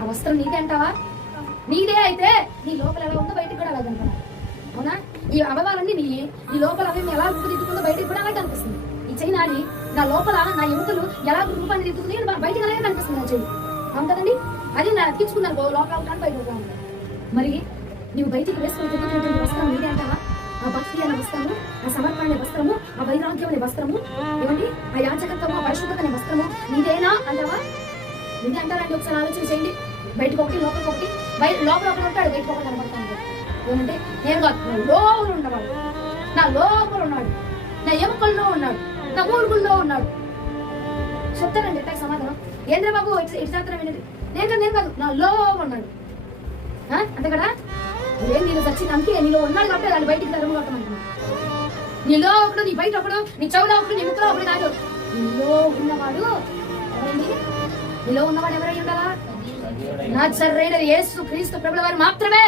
ఆ వస్త్రం నీదే అంటావా? నీదే అయితే నీ లోపల ఎలా ఉందో బయటికి కూడా అలా కనపడాలి. అవునా? ఈ అవయవాలన్నీ నీ లోపల అవి ఎలా రూపుదిద్దుకుందో బయటికి కూడా అలాగే కనిపిస్తుంది. ఈ చెయ్యి నాది, నా లోపల నా ఎముకలు ఎలా రూపాన్ని దిద్దుతుంది బయటికి అలాగే కనిపిస్తుంది నా చెయ్యి. అవును కదండి? అది నా అతికించుకున్నాను లోపల ఉంటాను బయట ఉంటాను. మరి నువ్వు బయటికి వేసుకుని తిరుగుతున్నటువంటి వస్త్రం నీదే అంటావా? ఆ భక్తి అనే వస్త్రము, ఆ సమర్పణ అనే వస్త్రము, ఆ వైరాగ్యం అనే వస్త్రము, ఏమండి ఆ యాచకత్వము, ఆ పరిశుద్ధత అనే వస్త్రము నీదేనా అంటావా? నీదే అంటారండి? ఒకసారి ఆలోచన చేయండి. బయటకు ఒకటి లోపలికి ఒకటి, లోపల ఒకటి ఉంటాడు, బయటకు ఒకటి కనబడతాను. ఏమంటే నేను కాదు, నా లోపల ఉన్నవాడు, నా లోపల ఉన్నాడు, నా ఎముకల్లో ఉన్నాడు, నా మూలుగుల్లో ఉన్నాడు. చెప్తానండి ఎట్లా సమాధానం? ఏంద్ర బాబు ఇటు చేస్తారా? నేను కాదు, నా లోపల ఉన్నాడు. అంతే కదా? ఏం నేను చచ్చింది అందుకే నీలో ఉన్నాడు కాబట్టి దాన్ని బయటికి తరుము కొట్టమంటున్నాను. నీలో ఒకడు, నీ బయట ఒకడు, నీ చెవులో ఒకడు, నీ ముక్కలో ఒకడు కాదు. నీలో ఉన్నవాడు ఎవరండి? నీలో ఉన్నవాడు ఎవరై ఉండాలా? నా సరైన యేసు క్రీస్తు ప్రభుల వారు మాత్రమే.